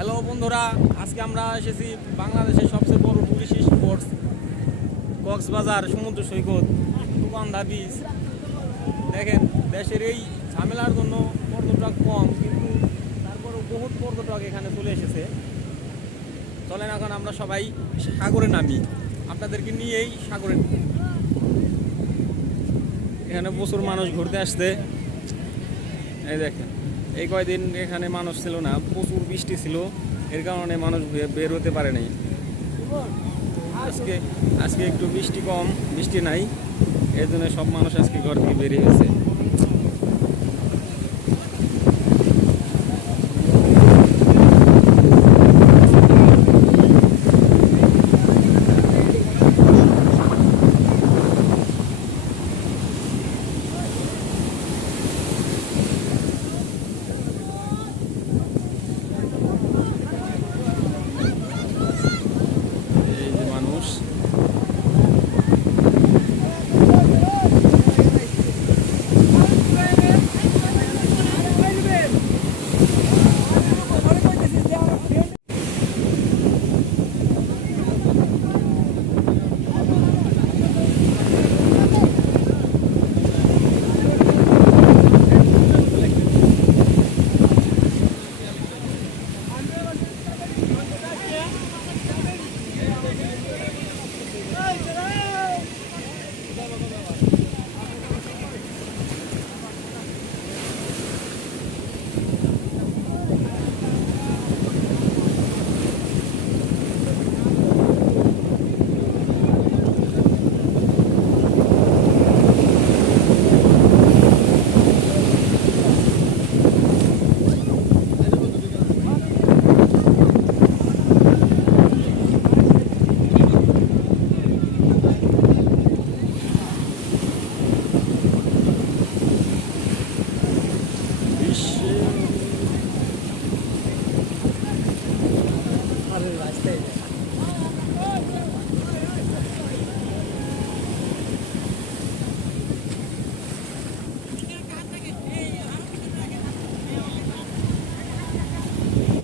Hello বন্ধুরা, আজকে আমরা এসেছি বাংলাদেশের সবচেয়ে বড় টুরিস্ট স্পট কক্সবাজার সমুদ্র সৈকত সুগন্ধা বিচ। দেখেন, দেশের এই ঝামেলার জন্য পর্যটক কম, কিন্তু তারপরেও বহুত পর্যটক এখানে চলে এসেছে। চলেন এখন আমরা সবাই সাগরে নামি, আপনাদেরকে নিয়েই সাগরে। এখানে প্রচুর মানুষ ঘুরতে আসছে। এই দেখেন, এই কয়দিন এখানে মানুষ ছিল না, প্রচুর বৃষ্টি ছিল, এর কারণে মানুষ বের হতে পারে নাই। আজকে আজকে একটু বৃষ্টি কম, বৃষ্টি নাই, এর জন্য সব মানুষ আজকে ঘর থেকে বেরিয়ে গেছে। এই যে মানুষ, রাস্তায়